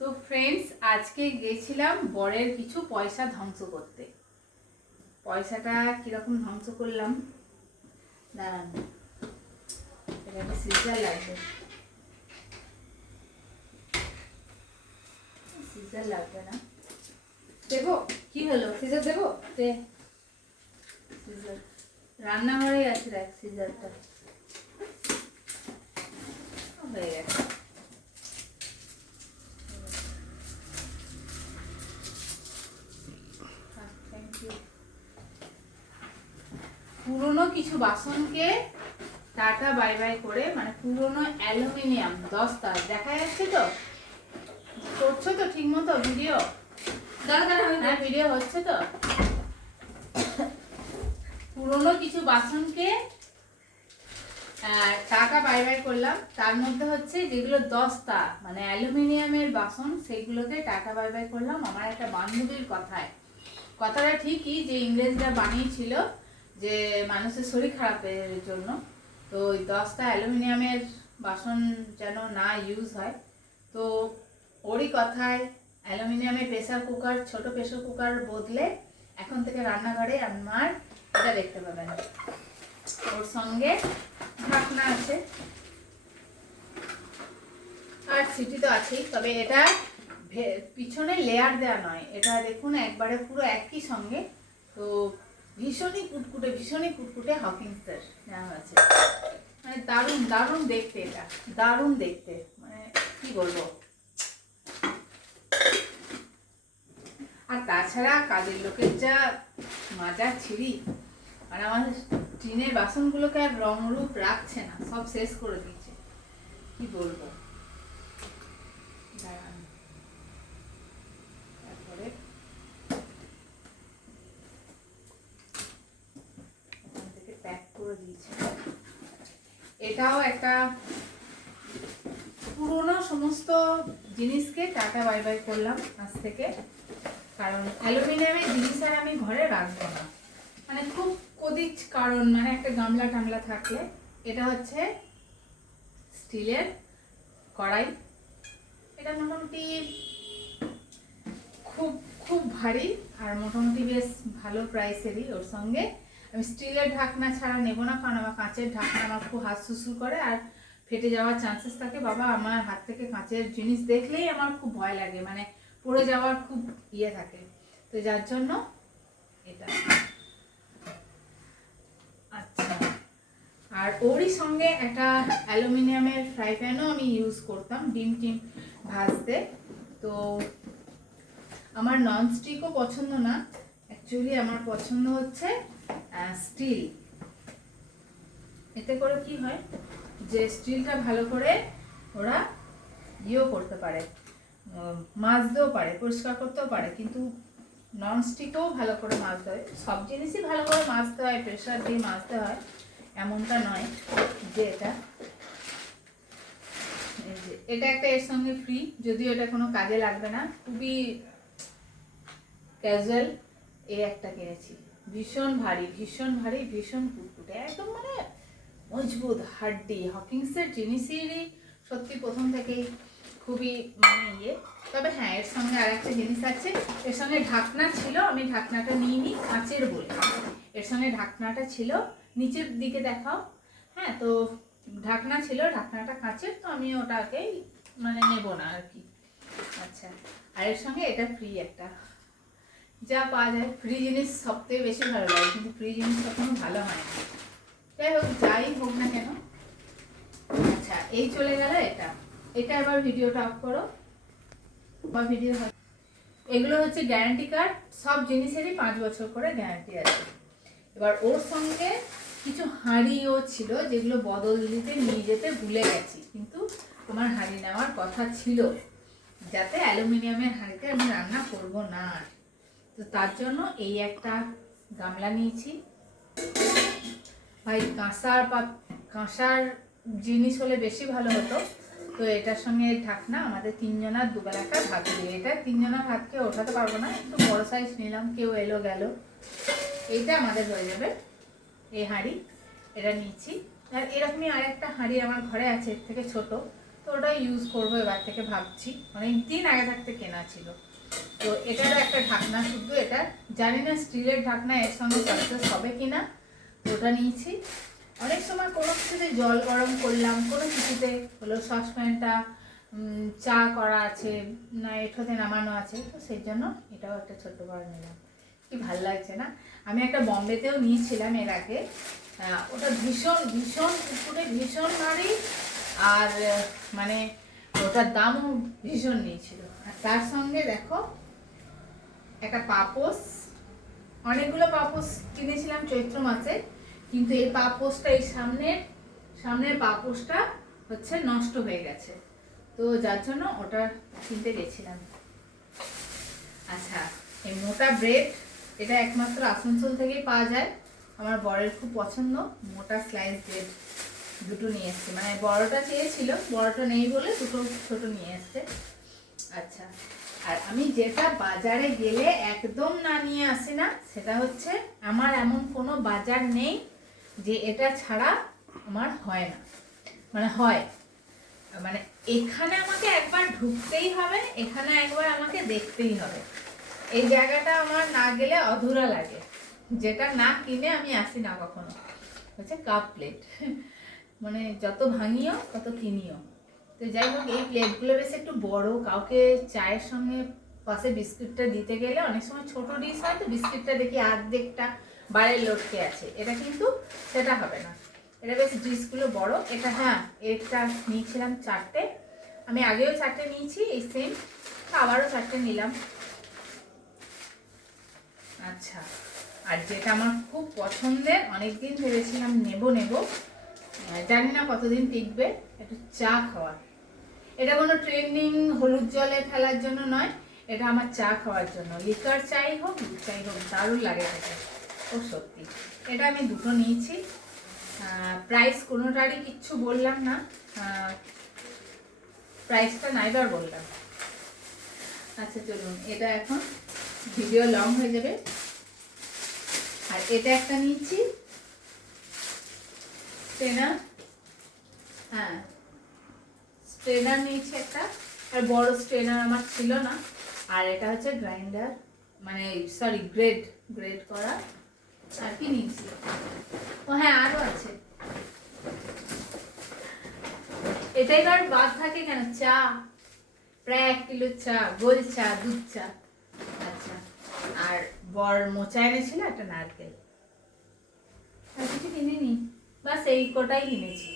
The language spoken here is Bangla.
তো ফ্রেন্ডস, আজকে গেছিলাম বরের কিছু পয়সা ধ্বংস করতে। পয়সাটা কিরকম ধ্বংস করলাম দাঁড়ান, এটা একটা সিজার লাগবে। সিজার লাগবে না, দেবো? কি হলো, সিজার দেবো? সিজার রান্নাঘরেই আছে, দেখ সিজারটা হয়ে গেছে। পুরনো কিছু বাসনকে টাটা বাই বাই করে, মানে পুরনো অ্যালুমিনিয়াম দস্তা, দেখা যাচ্ছে তো? করছো তো ঠিক মতো ভিডিও? হ্যাঁ, ভিডিও হচ্ছে তো? পুরনো কিছু বাসনকে টাকা বাই বাই করলাম। তার মধ্যে হচ্ছে যেগুলো দস্তা মানে অ্যালুমিনিয়ামের বাসন, সেইগুলোকে টাকা বাই বাই করলাম আমার একটা বান্ধবীর কথায়। কথাটা ঠিকই যে ইংরেজরা বানিয়েছিল যে মানুষের শরীর খারাপের জন্য, তো ওই দস্তা অ্যালুমিনিয়ামের বাসন যেন না ইউজ হয়। তো ওরই কথায় অ্যালুমিনিয়ামের প্রেসার কুকার, ছোট প্রেসার কুকার বদলে এখন থেকে রান্নাঘরে আমার এটা দেখতে পাবেন। ওর সঙ্গে ঢাকনা আছে আর সিটি তো আছেই, তবে এটা পিছনে লেয়ার দেওয়া নয়, এটা দেখুন একবারে পুরো একই সঙ্গে। তো ভীষণই কুটকুটে হকিংসের নেওয়া আছে। মানে দারুণ দারুণ দেখতে, এটা দারুণ দেখতে, মানে কি বলবো। আর তাছাড়া কাজের লোকের যা মাজা ছিঁড়ি, আর আমাদের টিনের বাসনগুলোকে আর রং রূপ রাখছে না, সব শেষ করে দিচ্ছে, কি বলবো। তারপরে এখান থেকে প্যাক করে দিয়েছে। এটাও একটা পুরোনো সমস্ত জিনিসকে টাটা বাই বাই করলাম আজ থেকে, কারণ অ্যালুমিনিয়ামের জিনিস আর আমি ঘরে রাখবো না, মানে খুব কদিচ কারণ, মানে একটা গামলা টামলা থাকলে। এটা হচ্ছে স্টিলের কড়াই, এটা মোটামুটি খুব খুব ভারী আর মোটামুটি বেশ ভালো প্রাইসেরই। ওর সঙ্গে আমি স্টিলের ঢাকনা ছাড়া নেব না, কারণ আমার কাঁচের ঢাকনা আমার খুব হাত সুসু করে আর ফেটে যাওয়ার চান্সেস থাকে। বাবা, আমার হাত থেকে কাঁচের জিনিস দেখলেই আমার খুব ভয় লাগে, মানে পড়ে যাওয়ার খুব ইয়ে থাকে, তো যার জন্য এটা। আচ্ছা, আর ওরই সঙ্গে একটা অ্যালুমিনিয়ামের ফ্রাই প্যানও আমি ইউজ করতাম ডিম টিম ভাজতে। তো আমার ননস্টিকও পছন্দ না, অ্যাকচুয়ালি আমার পছন্দ হচ্ছে স্টিল। এতে করে কি হয় যে স্টিলটা ভালো করে ওরা ইয়েও করতে পারে, মাজতেও পারে, পরিষ্কার করতেও পারে, কিন্তু ননস্টিকও ভালো করে মাজতে হয়। সব জিনিসই ভালো করে মাজতে হয়, প্রেশার দিয়ে মাজতে হয় এমনটা নয়। যে এটা একটা এর সঙ্গে ফ্রি, যদিও এটা কোনো কাজে লাগবে না, খুবই ক্যাজুয়াল। এই একটা কিনেছি, ভীষণ ভারী ভীষণ কুটকুটে, একদম মানে মজবুত হাড্ডি। হকিংসের জিনিসেরই সত্যি প্রথম থেকেই খুবই মানে ইয়ে। তবে হ্যাঁ, এর সঙ্গে আর একটা জিনিস আছে, এর সঙ্গে ঢাকনা ছিল, আমি ঢাকনাটা নিইনি কাঁচের বলে। এর সঙ্গে ঢাকনাটা ছিল, নিচের দিকে দেখাও। হ্যাঁ, তো ঢাকনা ছিল, ঢাকনাটা কাঁচের, তো আমি ওটাকে মানে নেব না আর কি। আচ্ছা, আর এর সঙ্গে এটা ফ্রি একটা, যা পাওয়া যায় ফ্রি জিনিস সবথেকে বেশি ভালো লাগে, কিন্তু ফ্রি জিনিস কখনো ভালো হয় না। যাই হোক না কেন। আচ্ছা, এই চলে গেল এটা। এটা এবার ভিডিওটা অফ করো বা ভিডিও। এগুলো হচ্ছে গ্যারান্টি কার্ড, সব জিনিসেরই 5 বছর করে গ্যারান্টি আছে। এবার ওর সঙ্গে কিছু হাঁড়িও ছিল, যেগুলো বদল দিতে নিয়ে যেতে ভুলে গেছি, কিন্তু আমার হাঁড়ি নেওয়ার কথা ছিল, যাতে অ্যালুমিনিয়ামের হাঁড়িতে আমি রান্না করব না। তো তার জন্য এই একটা গামলা নিয়েছি। ভাই, কাঁসার জিনিস হলে বেশি ভালো হতো। তো এটার সঙ্গে ঢাকনা, আমাদের 3 জনার দুবেলাটা ভাত দিয়ে, এটা 3 জনার ভাতকে ওঠাতে পারবো না, একটু বড় সাইজ নিলাম, কেউ এলো গেল, এইটা আমাদের হয়ে যাবে। এই হাঁড়ি এটা নিচ্ছি। আর এরকমই আরেকটা হাঁড়ি আমার ঘরে আছে, এর থেকে ছোট, তো ওটা ইউজ করবো এবার থেকে ভাবছি, অনেক দিন আগে থাকতে কেনা ছিল। তো এটারও একটা ঢাকনা, শুধু এটা জানি না স্টিলের ঢাকনা এর সঙ্গে সাকসেস হবে কিনা, ওটা নিয়েছি। অনেক সময় কোনো কিছুতে জল গরম করলাম, কোনো কিছুতে হলো সসপ্যানটা চা করা আছে না, এটাতে নামানো আছে, তো সেই জন্য এটাও একটা ছোট্ট বড় নিলাম। কি ভাল লাগছে না? আমি একটা বম্বেতেও নিয়েছিলাম এর আগে, ওটা ভীষণ ভীষণ কুকুরে ভীষণ ভারী, আর মানে ওটার দামও ভীষণ নিয়েছিল। আর তার সঙ্গে দেখো একটা পাপোশ, অনেকগুলো পাপোশ কিনেছিলাম চৈত্র মাসে, কিন্তু এই পাপোশটা, এই সামনের পাপোশটা হচ্ছে নষ্ট হয়ে গেছে, তো যার জন্য ওটা কিনতে গেছিলাম। আচ্ছা, এই মোটা ব্রেড, এটা একমাত্র আসানসোল থেকেই পাওয়া যায়, আমার বরের খুব পছন্দ। মোটা স্লাইস ব্রেড দুটো নিয়ে এসছে, মানে বড়টা চেয়েছিল, বড়টা নেই বলে দুটো ছোট নিয়ে এসছে। আচ্ছা, আর আমি যেটা বাজারে গেলে একদম না নিয়ে আসি না, সেটা হচ্ছে আমার এমন কোনো বাজার নেই যে এটা ছাড়া আমার হয় না, মানে হয়, মানে এখানে আমাকে একবার ঢুকতেই হবে, এখানে একবার আমাকে দেখতেই হবে। এই জায়গাটা আমার না গেলে অধুরা লাগে, যেটা না কিনে আমি আসি না কখনো, হচ্ছে কাপ প্লেট। মানে যত ভাঙিও তত কিনিও। তো যাই হোক, এই প্লেটগুলো বেশ একটু বড়, কাউকে চায়ের সঙ্গে পাশে বিস্কুটটা দিতে গেলে অনেক সময় ছোট ডিশ হয়, তো বিস্কুটটা দেখি অর্ধেকটা বাইরের লটকে আছে, এটা কিন্তু সেটা হবে না, এটা বেশ ডিশগুলো বড়। এটা হ্যাঁ, এটা নিয়েছিলাম 4টে, আমি আগেও 4টে নিয়েছি এই সেম, আবারও 4টে নিলাম। আচ্ছা, আর যেটা আমার খুব পছন্দের, অনেকদিন ভেবেছিলাম নেব, জানি না কতদিন টিকবে, একটু চা খাওয়ার। এটা কোনো ট্রেন্ডিং হলুদ জলে ফেলার জন্য নয়, এটা আমার চা খাওয়ার জন্য, লিকার চাই হোক দুধ চাই হোক, দারুণ লাগে এটা, ও সত্যি। এটা আমি দুটো নিয়েছি, প্রাইস কোনোটারই কিচ্ছু বললাম না, প্রাইসটা নাইবার বললাম। আচ্ছা চলুন, এটা এখন ভিডিও লং হয়ে যাবে। আর এটা একটা নিয়েছি স্ট্রেনার, হ্যাঁ স্ট্রেনার নিয়েছি একটা, আর বড় স্ট্রেনার আমার ছিল না। আর এটা হচ্ছে গ্রাইন্ডার, মানে সরি গ্রেড করা। আর কি নিয়েছি, ও হ্যাঁ আরও আছে, এটাই কার বাদ থাকে কেন, চা, প্রায় 1 কিলো চা, গোল চা, দুধ চা। আচ্ছা, আর বর মোচা এনেছিল একটা নারকেল, আর কিছু কিনিনি, বাস এই কটাই কিনেছি।